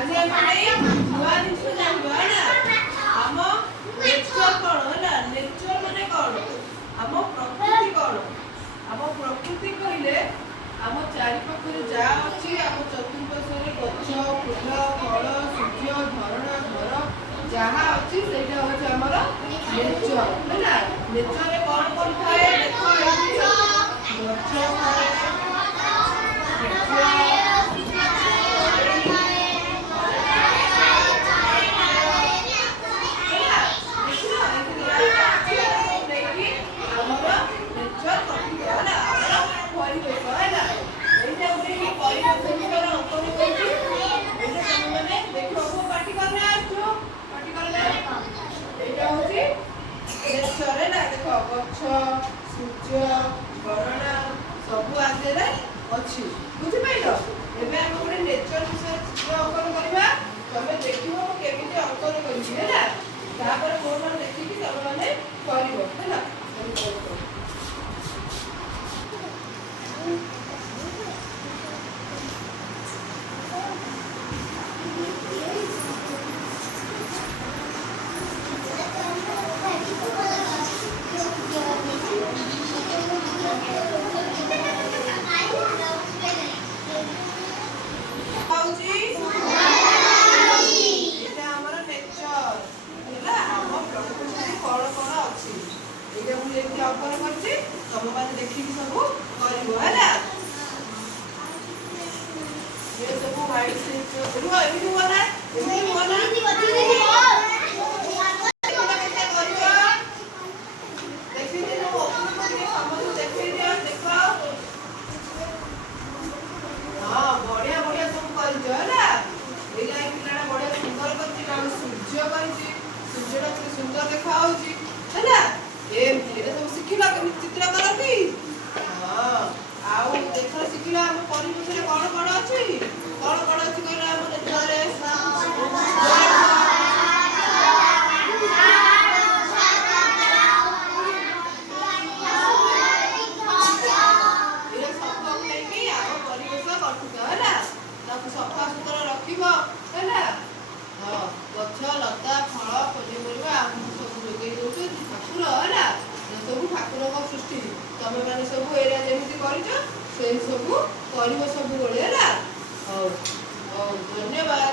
आज हम नुआ जिनिस जानबा ना हम नेचर कोन है नेचर माने कोन हम प्रकृति कोन हम प्रकृति कहले हम चारि पाखरे जा अछि हम चतुर्पार्श्वरे गछ फूल फल सूर्य झरणा घर जहाँ अछि सेटा होछ हमर नेचर है ना नेचर रे कोन कोन थाए देखो गछ सूर्य गणना सब आगे अच्छी बुझिपाइल एबे हम गोटे नेचर विषय चित्र अंकन करबा तमे देखिबो केमिति अंकन करबी हैला तापर कोन देखिबी तमे माने करबो हैला सुंदर देखा सब शिखिला चित्र करती हाँ आउ देख शिखिला हम परिवेश कौन कौन अच्छी कहला हम नेचर सफा सुतरा रखिब है गछ लता फल पनिपरिया सब जोगे दौर ठाकुर है सब ठाकुर सृष्टि तुम मैंने सब एरिया जमी कर सब कर सब है धन्यवाद।